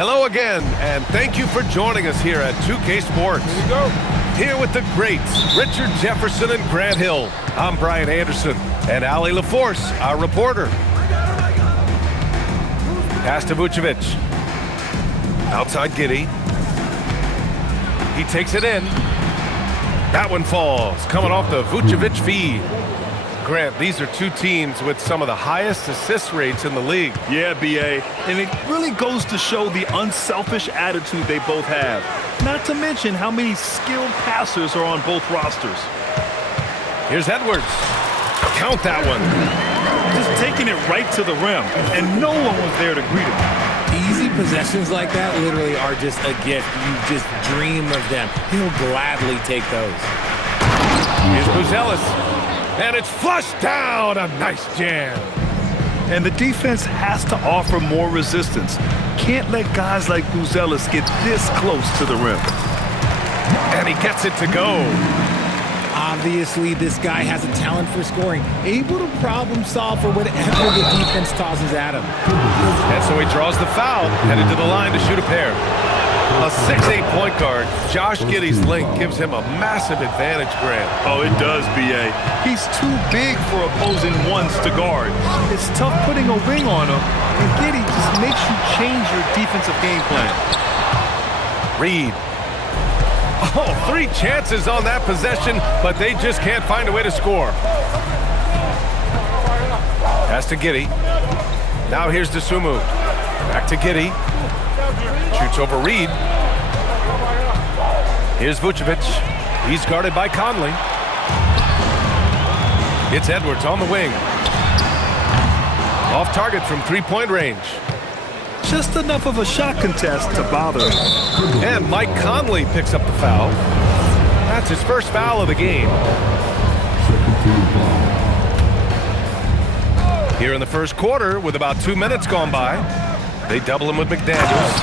Hello again, and thank you for joining us here at 2K Sports. Here we go. Here with the greats, Richard Jefferson and Grant Hill. I'm Brian Anderson, and Ali LaForce, our reporter. Pass to Vucevic. Outside Giddey. He takes it in. That one falls, coming off the Vucevic feed. Grant, these are two teams with some of the highest assist rates in the league. Yeah, B.A., and it really goes to show the unselfish attitude they both have. Not to mention how many skilled passers are on both rosters. Here's Edwards. Count that one. Just taking it right to the rim, and no one was there to greet him. Easy possessions like that literally are just a gift. You just dream of them. He'll gladly take those. Here's Buzelis. And it's flushed down. A nice jam. And the defense has to offer more resistance. Can't let guys like Buzelis get this close to the rim. And he gets it to go. Obviously, this guy has a talent for scoring, able to problem solve for whatever the defense tosses at him. And so he draws the foul, headed to the line to shoot a pair. A 6'8" point guard, Josh Giddey's length gives him a massive advantage, Grant. Oh, it does, B.A. He's too big for opposing ones to guard. It's tough putting a wing on him, and Giddey just makes you change your defensive game plan. Reed. Oh, 3 chances on that possession, but they just can't find a way to score. Pass to Giddey. Now here's Dosunmu. Back to Giddey. Shoots over Reed. Here's Vucevic. He's guarded by Conley. It's Edwards on the wing. Off target from 3-point range. Just enough of a shot contest to bother him. And Mike Conley picks up the foul. That's his first foul of the game. Here in the first quarter, with about 2 minutes gone by, they double him with McDaniels.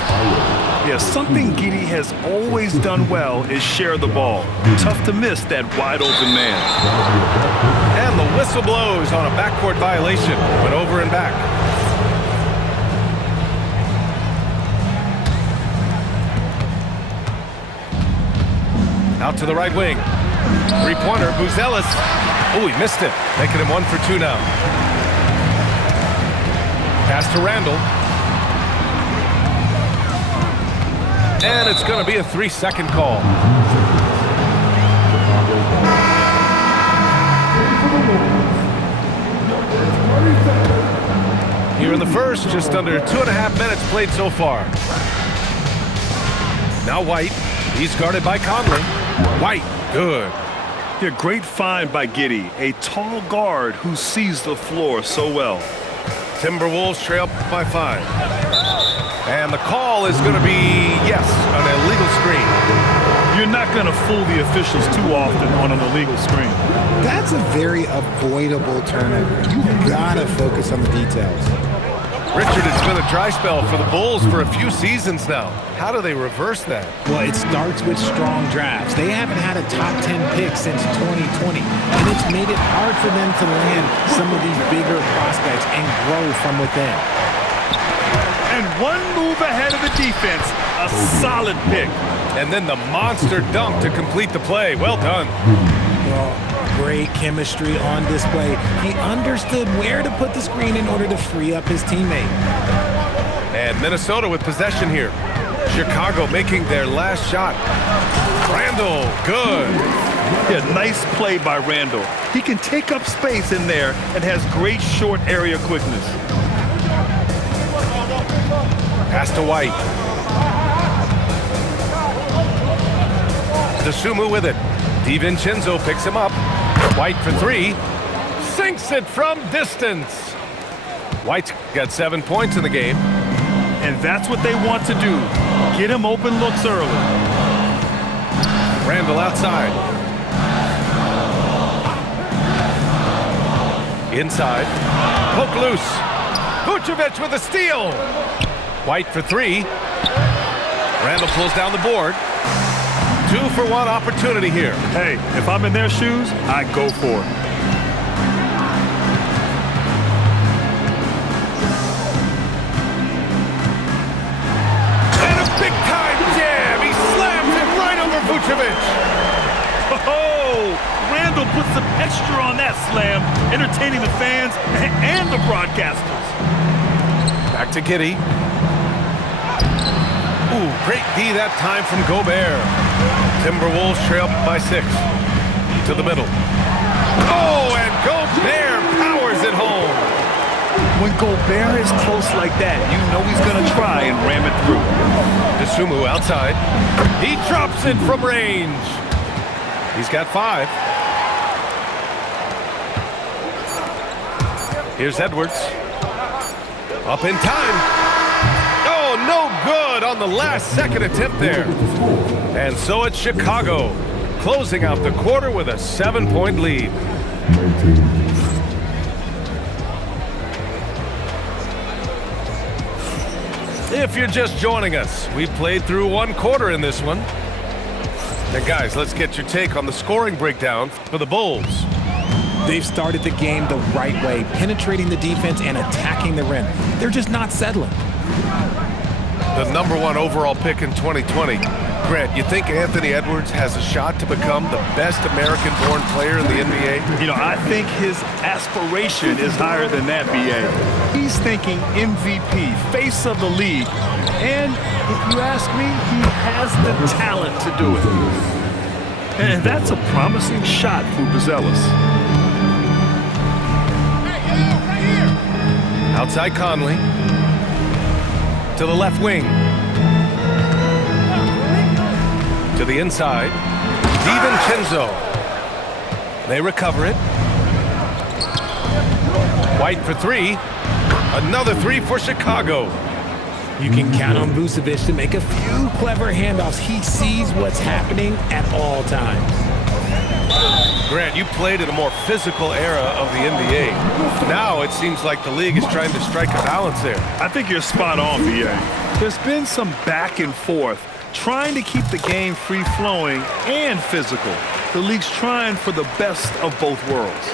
Yeah, something Giddey has always done well is share the ball. Tough to miss that wide open man. And the whistle blows on a backcourt violation. Went over and back. Out to the right wing. 3-pointer, Buzelis. Oh, he missed it. Making him 1 for 2 now. Pass to Randall. And it's going to be a 3-second call. Here in the first, just under 2.5 minutes played so far. Now White. He's guarded by Conley. White, good. Yeah, great find by Giddey, a tall guard who sees the floor so well. Timberwolves trail by 5. And the call is going to be, yes, an illegal screen. You're not going to fool the officials too often on an illegal screen. That's a very avoidable turnover. You've got to focus on the details. Richard, it's been a dry spell for the Bulls for a few seasons now. How do they reverse that? Well, it starts with strong drafts. They haven't had a top 10 pick since 2020, and it's made it hard for them to land some of these bigger prospects and grow from within. And one move ahead of the defense, a solid pick. And then the monster dunk to complete the play. Well done. Well, great chemistry on display. He understood where to put the screen in order to free up his teammate. And Minnesota with possession here. Chicago making their last shot. Randall, good. Yeah, nice play by Randall. He can take up space in there and has great short area quickness. Pass to White. Dosunmu with it. DiVincenzo picks him up. White for 3. Sinks it from distance. White's got 7 points in the game. And that's what they want to do. Get him open looks early. Randall outside. Inside. Poke loose. Vucevic with a steal. White for 3. Randall pulls down the board. 2-for-1 opportunity here. Hey, if I'm in their shoes, I go for it. Vucevic. Oh, Randall put some extra on that slam, entertaining the fans and the broadcasters. Back to Giddey. Ooh, great D that time from Gobert. Timberwolves trail by 6. To the middle. Oh, and Gobert powers it home. When Gobert is close like that, you know he's going to try and ram it through. Dosunmu outside. He drops it from range. He's got 5. Here's Edwards. Up in time. Oh, no good on the last second attempt there. And so it's Chicago, closing out the quarter with a 7-point lead. If you're just joining us, we played through 1 quarter in this one. And guys, let's get your take on the scoring breakdown for the Bulls. They've started the game the right way, penetrating the defense and attacking the rim. They're just not settling. The #1 overall pick in 2020. Grant, you think Anthony Edwards has a shot to become the best American-born player in the NBA? You know, I think his aspiration is higher than that, B.A. He's thinking MVP, face of the league. And if you ask me, he has the talent to do it. And that's a promising shot for Buzelis. Outside Conley. To the left wing. To the inside. DiVincenzo. They recover it. White for 3. Another 3 for Chicago. You can count on Vucevic to make a few clever handoffs. He sees what's happening at all times. Grant, you played in a more physical era of the NBA. Now it seems like the league is trying to strike a balance there. I think you're spot on, B.A. There's been some back and forth, trying to keep the game free-flowing and physical. The league's trying for the best of both worlds.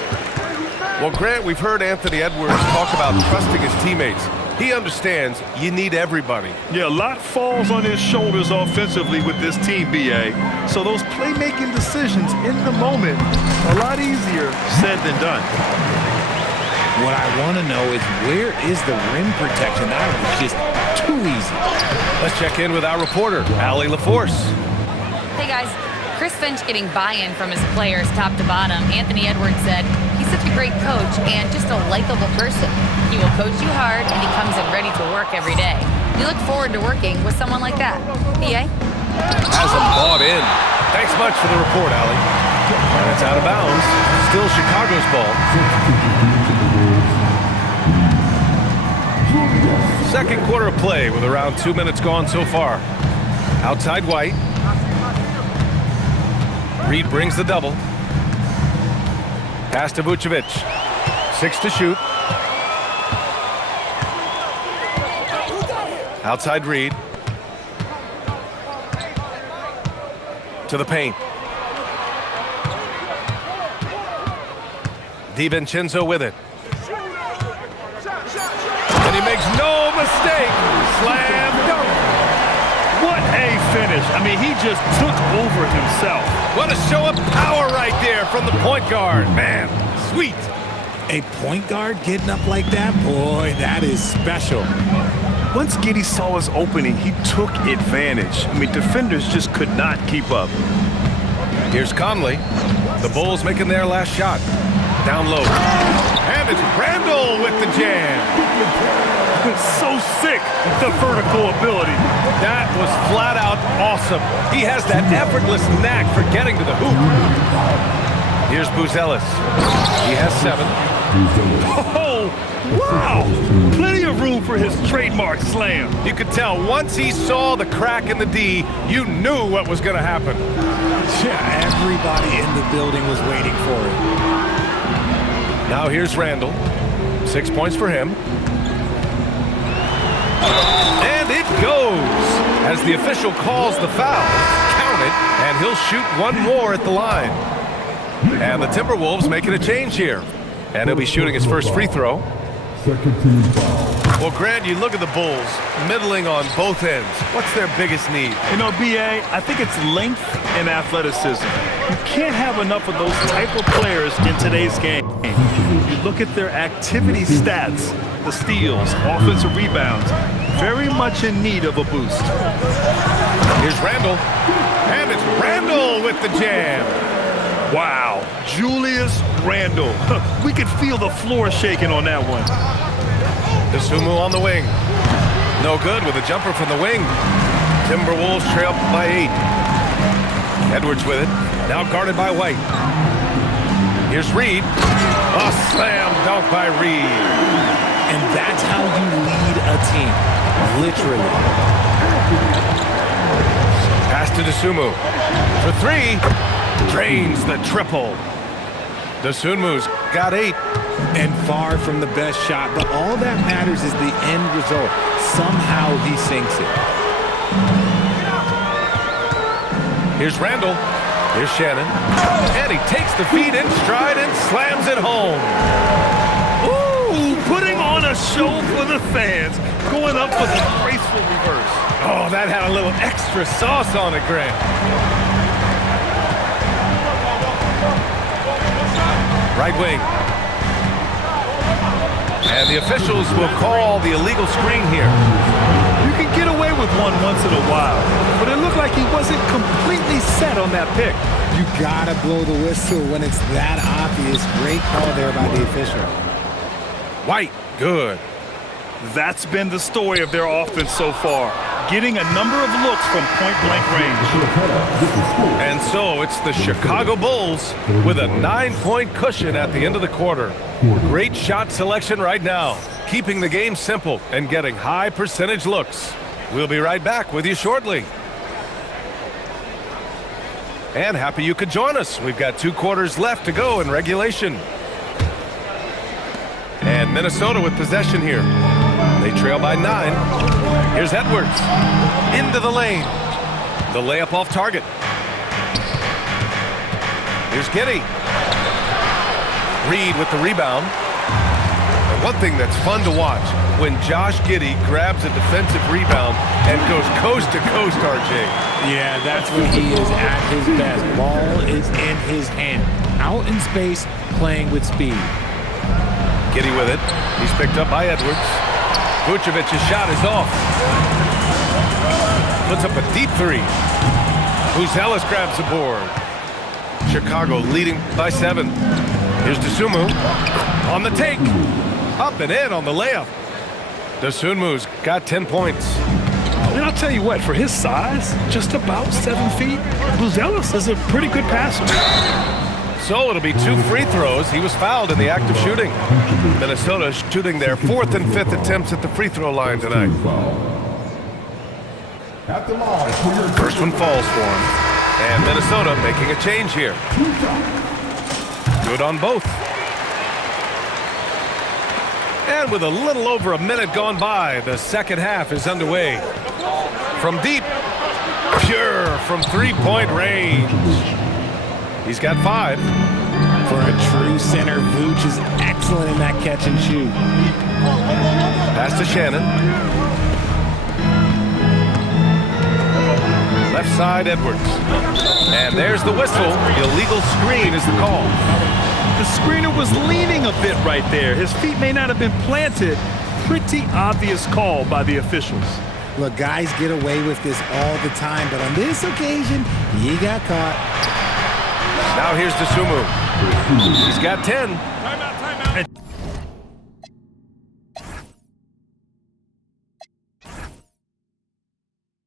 Well, Grant, we've heard Anthony Edwards talk about trusting his teammates. He understands you need everybody. Yeah, a lot falls on his shoulders offensively with this team, B.A. So those playmaking decisions in the moment are a lot easier said than done. What I want to know is, where is the rim protection? That was just too easy. Let's check in with our reporter, Allie LaForce. Hey, guys. Chris Finch getting buy-in from his players top to bottom. Anthony Edwards said he's such a great coach and just a likable person. He will coach you hard, and he comes in ready to work every day. We look forward to working with someone like that. PA? Has him bought in. Thanks much for the report, Allie. And it's out of bounds. Still Chicago's ball. Second quarter of play with around 2 minutes gone so far. Outside White. Reed brings the double. Pass to Vucevic. 6 to shoot. Outside Reed. To the paint. DiVincenzo with it. And he makes no mistake. Slam dunk. What a finish. I mean, he just took over himself. What a show of power right there from the point guard. Man, sweet. A point guard getting up like that? Boy, that is special. Once Giddey saw his opening, he took advantage. I mean, defenders just could not keep up. Here's Conley. The Bulls making their last shot. Down low. And it's Randall with the jam. So sick, the vertical ability. That was flat out awesome. He has that effortless knack for getting to the hoop. Here's Buzelis. He has 7. Oh, wow. Plenty of room for his trademark slam. You could tell once he saw the crack in the D, you knew what was going to happen. Yeah, everybody in the building was waiting for it. Now here's Randall. 6 points for him. And it goes. As the official calls the foul, count it, and he'll shoot 1 more at the line. And the Timberwolves making a change here. And he'll be shooting his first free throw. Second team foul. Well, Grant, you look at the Bulls, middling on both ends. What's their biggest need? You know, B.A., I think it's length and athleticism. You can't have enough of those type of players in today's game. You look at their activity stats, the steals, offensive rebounds, very much in need of a boost. Here's Randall, and it's Randall with the jam. Wow, Julius Randle. We could feel the floor shaking on that one. Dosunmu on the wing. No good with a jumper from the wing. Timberwolves trail by 8. Edwards with it. Now guarded by White. Here's Reed. A slam dunk by Reed. And that's how you lead a team. Literally. Pass to Dosunmu. For 3. Drains the triple. Dosunmu's got 8. And far from the best shot, but all that matters is the end result. Somehow he sinks it. Here's Randall. Here's Shannon. And he takes the feed in stride and slams it home. Ooh, putting on a show for the fans. Going up for the graceful reverse. Oh, that had a little extra sauce on it, Grant. Right wing. And the officials will call the illegal screen here. You can get away with one once in a while, but it looked like he wasn't completely set on that pick. You gotta blow the whistle when it's that obvious. Great call there by the official. White, good. That's been the story of their offense so far, getting a number of looks from point-blank range. And so it's the Chicago Bulls with a 9-point cushion at the end of the quarter. Great shot selection right now, keeping the game simple and getting high percentage looks. We'll be right back with you shortly. And happy you could join us. We've got 2 quarters left to go in regulation. And Minnesota with possession here. They trail by 9. Here's Edwards. Into the lane. The layup off target. Here's Giddey. Reed with the rebound. And one thing that's fun to watch, when Josh Giddey grabs a defensive rebound and goes coast to coast, RJ. Yeah, that's when he is at his best. Ball is in his hand. Out in space, playing with speed. Giddey with it. He's picked up by Edwards. Vucevic's shot is off. Puts up a deep 3. Buzelis grabs the board. Chicago leading by 7. Here's Dosunmu on the take. Up and in on the layup. Dosunmu's got 10 points. And I'll tell you what, for his size, just about 7 feet, Buzelis is a pretty good passer. So it'll be 2 free throws. He was fouled in the act of shooting. Minnesota shooting their 4th and 5th attempts at the free throw line tonight. First one falls for him. And Minnesota making a change here. Good on both. And with a little over a minute gone by, the second half is underway. From deep, pure from 3-point range. He's got 5. For a true center, Vooch is excellent in that catch and shoot. Pass to Shannon. Left side, Edwards. And there's the whistle. The illegal screen is the call. The screener was leaning a bit right there. His feet may not have been planted. Pretty obvious call by the officials. Look, guys get away with this all the time, but on this occasion, he got caught. Now here's Dosunmu. He's got 10. Timeout.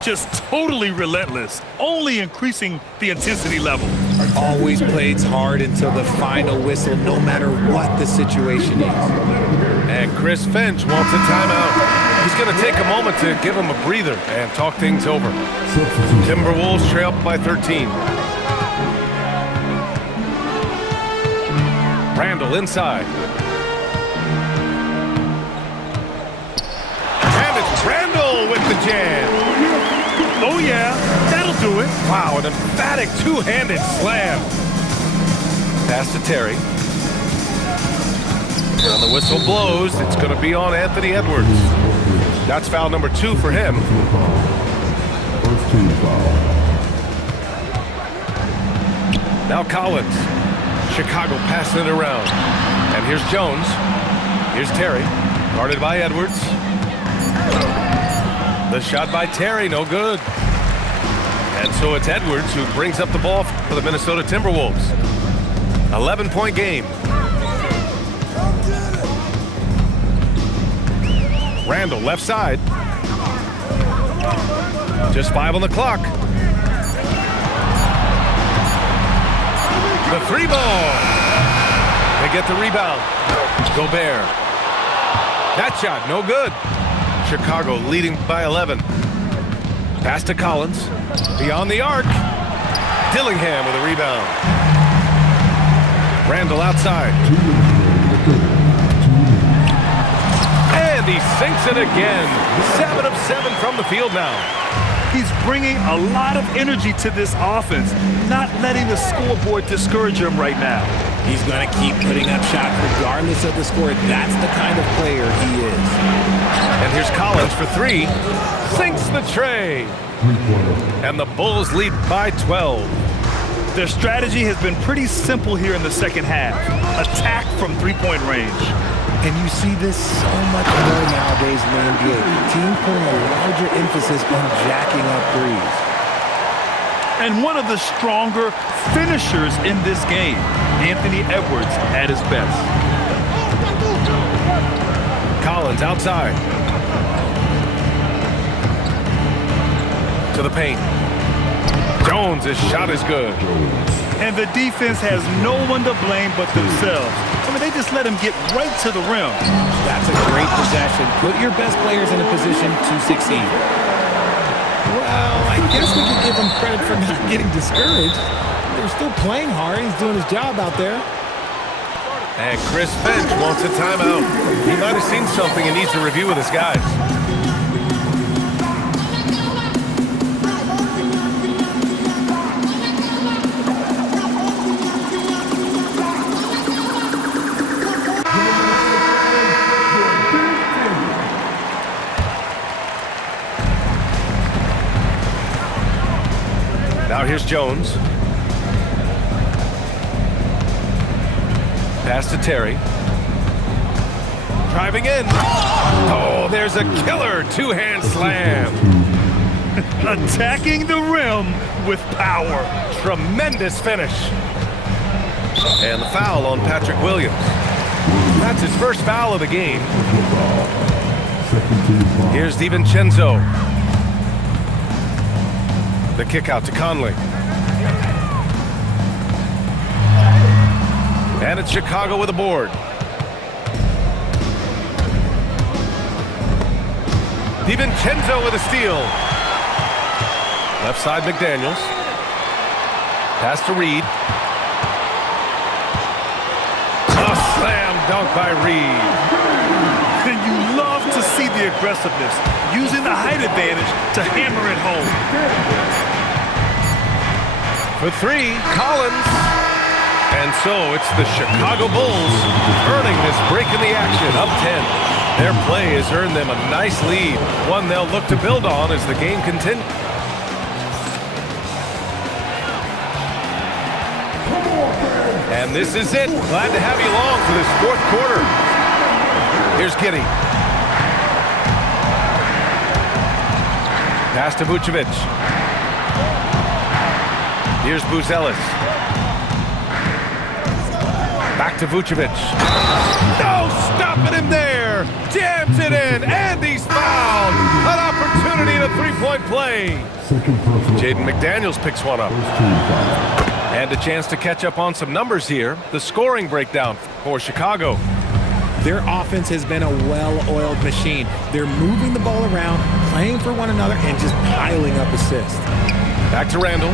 Just totally relentless, only increasing the intensity level. Always plays hard until the final whistle, no matter what the situation is. And Chris Finch wants a timeout. He's going to take a moment to give him a breather and talk things over. Timberwolves trail by 13. Randall inside. And it's Randall with the jam. Oh yeah, that'll do it. Wow, an emphatic two-handed slam. Pass to Terry. And the whistle blows. It's going to be on Anthony Edwards. That's foul number 2 for him. First team foul. Now Collins. Chicago passing it around. And here's Jones. Here's Terry. Guarded by Edwards. The shot by Terry, no good. And so it's Edwards who brings up the ball for the Minnesota Timberwolves. 11-point game. Randall, left side. Just 5 on the clock. The 3 ball. They get the rebound. Gobert. That shot, no good. Chicago leading by 11. Pass to Collins. Beyond the arc. Dillingham with a rebound. Randall outside. And he sinks it again. 7 of 7 from the field now. He's bringing a lot of energy to this offense, not letting the scoreboard discourage him right now. He's going to keep putting up shots regardless of the score. That's the kind of player he is. And here's Collins for 3. Sinks the tray. And the Bulls lead by 12. Their strategy has been pretty simple here in the second half. Attack from three-point range. And you see this so much more nowadays in the NBA. Teams putting a larger emphasis on jacking up threes. And one of the stronger finishers in this game, Anthony Edwards at his best. Collins outside. To the paint. Jones, his shot is good. And the defense has no one to blame but themselves. I mean, they just let him get right to the rim. That's a great possession. Put your best players in a position to succeed. Well, I guess we could give him credit for not getting discouraged. They're still playing hard. He's doing his job out there. And Chris Finch wants a timeout. He might have seen something and needs to review with his guys. Now here's Jones. Pass to Terry. Driving in. Oh, there's a killer two-hand slam. Attacking the rim with power. Tremendous finish. And the foul on Patrick Williams. That's his first foul of the game. Here's DiVincenzo. The kick out to Conley. And it's Chicago with a board. DiVincenzo with a steal. Left side McDaniels. Pass to Reed. A slam dunk by Reed. And you love to see the aggressiveness, using the height advantage to hammer it home. For 3, Collins. And so it's the Chicago Bulls earning this break in the action, up 10. Their play has earned them a nice lead, one they'll look to build on as the game continues. And this is it. Glad to have you along for this fourth quarter. Here's Giddey. Pass to Vucevic. Here's Buzelis. Back to Vucevic. No, stopping him there. Jams it in, and he's fouled. An opportunity in a three-point play. Jaden McDaniels picks one up. And a chance to catch up on some numbers here. The scoring breakdown for Chicago. Their offense has been a well-oiled machine. They're moving the ball around, playing for one another, and just piling up assists. Back to Randall.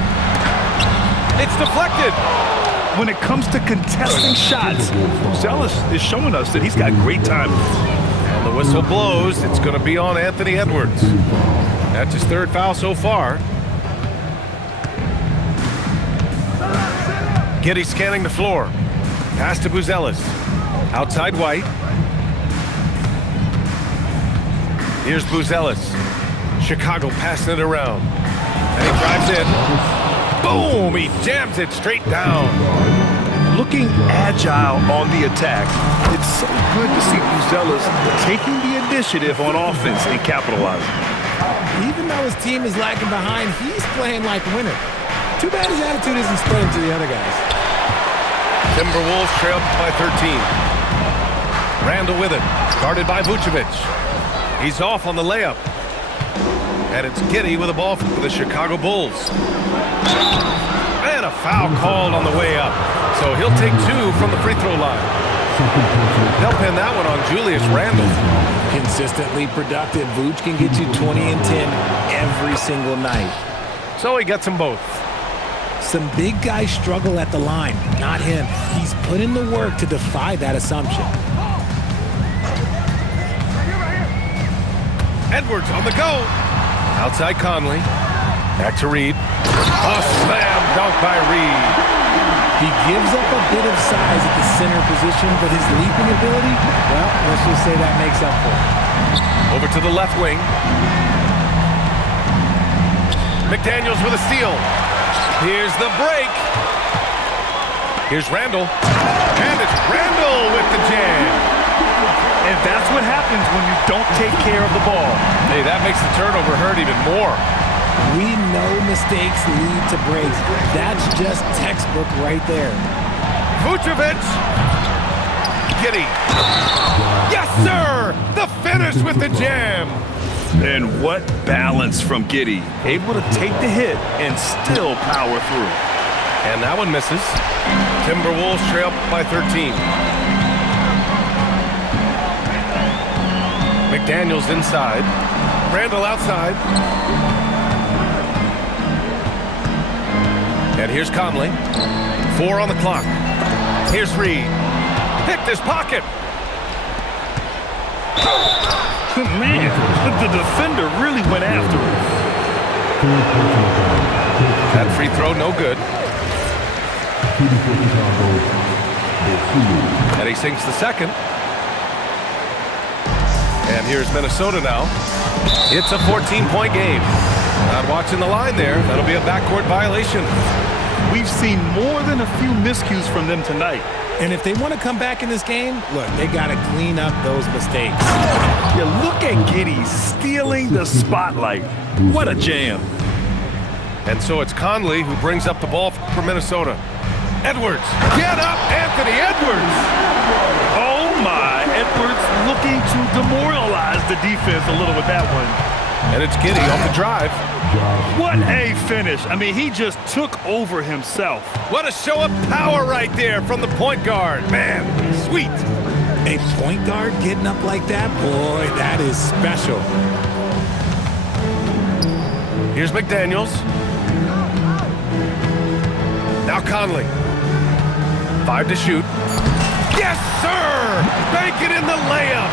It's deflected. When it comes to contesting shots, Buzelis is showing us that he's got great timing. And the whistle blows. It's going to be on Anthony Edwards. That's his third foul so far. Giddey scanning the floor. Pass to Buzelis. Outside White. Here's Buzelis. Chicago passing it around. And he drives in. Boom! He jams it straight down. Looking agile on the attack. It's so good to see Buzelis taking the initiative on offense and capitalizing. Even though his team is lagging behind, he's playing like a winner. Too bad his attitude isn't spreading to the other guys. Timberwolves trail by 13. Randall with it. Guarded by Vucevic. He's off on the layup. And it's Giddey with the ball for the Chicago Bulls. And a foul called on the way up. So he'll take 2 from the free throw line. They'll pin that one on Julius Randle. Consistently productive. Vooch can get you 20 and 10 every single night. So he gets them both. Some big guys struggle at the line, not him. He's put in the work to defy that assumption. Edwards on the go. Outside Conley. Back to Reed. A slam dunk by Reed. He gives up a bit of size at the center position, but his leaping ability, well, let's just say that makes up for it. Over to the left wing. McDaniels with a steal. Here's the break. Here's Randall. And it's Randall with the jam. And that's what happens when you don't take care of the ball. Hey, that makes the turnover hurt even more. We know mistakes lead to breaks. That's just textbook right there. Vucevic. Giddey. Yes, sir! The finish with the jam. And what balance from Giddey. Able to take the hit and still power through. And that one misses. Timberwolves trail by 13. McDaniels inside. Randall outside. And here's Conley. 4 on the clock. Here's Reed. Picked his pocket. Man, the defender really went after him. That free throw, no good. And he sinks the second. And here's Minnesota now. It's a 14-point game. Not watching the line there. That'll be a backcourt violation. We've seen more than a few miscues from them tonight. And if they want to come back in this game, look, they got to clean up those mistakes. You look at Giddey stealing the spotlight. What a jam. And so it's Conley who brings up the ball for Minnesota. Edwards. Get up, Anthony Edwards. Oh, my. Edwards looking to demoralize the defense a little with that one. And it's Giddey off the drive. What a finish. I mean, he just took over himself. What a show of power right there from the point guard. Man, sweet. A point guard getting up like that? Boy, that is special. Here's McDaniels. Now Conley. 5 to shoot. Yes, sir! Bank it in the layup.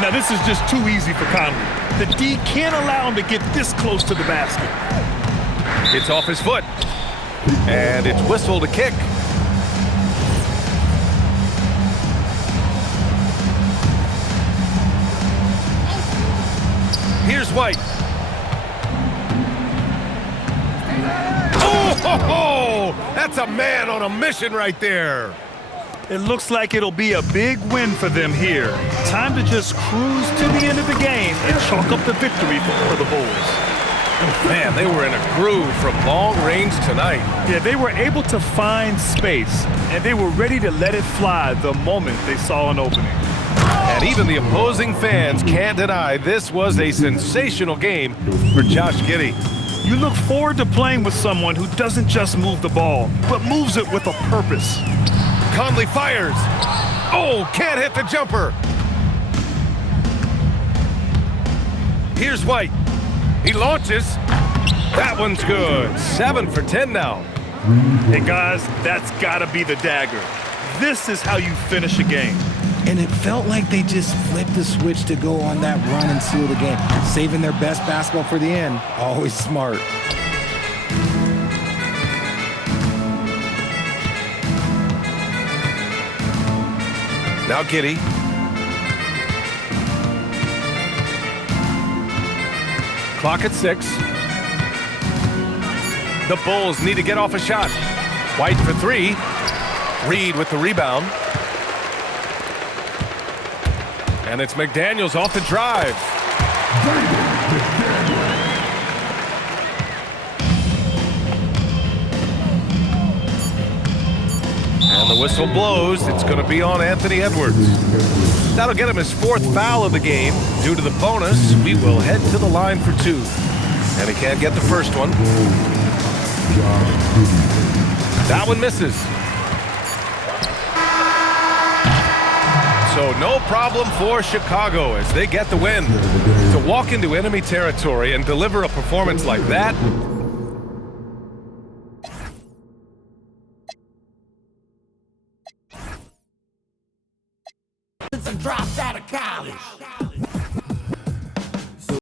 Now, this is just too easy for Conley. The D can't allow him to get this close to the basket. It's off his foot. And it's whistle to kick. Here's White. Oh, ho, ho! That's a man on a mission right there. It looks like it'll be a big win for them here. Time to just cruise to the end of the game and chalk up the victory for the Bulls. Man, they were in a groove from long range tonight. Yeah, they were able to find space, and they were ready to let it fly the moment they saw an opening. And even the opposing fans can't deny this was a sensational game for Josh Giddey. You look forward to playing with someone who doesn't just move the ball, but moves it with a purpose. Conley fires. Oh, can't hit the jumper. Here's White. He launches. That one's good. 7 for 10 now. Hey, guys, that's got to be the dagger. This is how you finish a game. And it felt like they just flipped the switch to go on that run and seal the game. Saving their best basketball for the end. Always smart. Now Giddey. Clock at 6. The Bulls need to get off a shot. White for 3. Reed with the rebound. And it's McDaniels off the drive. And the whistle blows. It's going to be on Anthony Edwards. That'll get him his 4th foul of the game. Due to the bonus, we will head to the line for 2. And he can't get the first one. That one misses. So no problem for Chicago as they get the win. To walk into enemy territory and deliver a performance like that, Dropped out of college.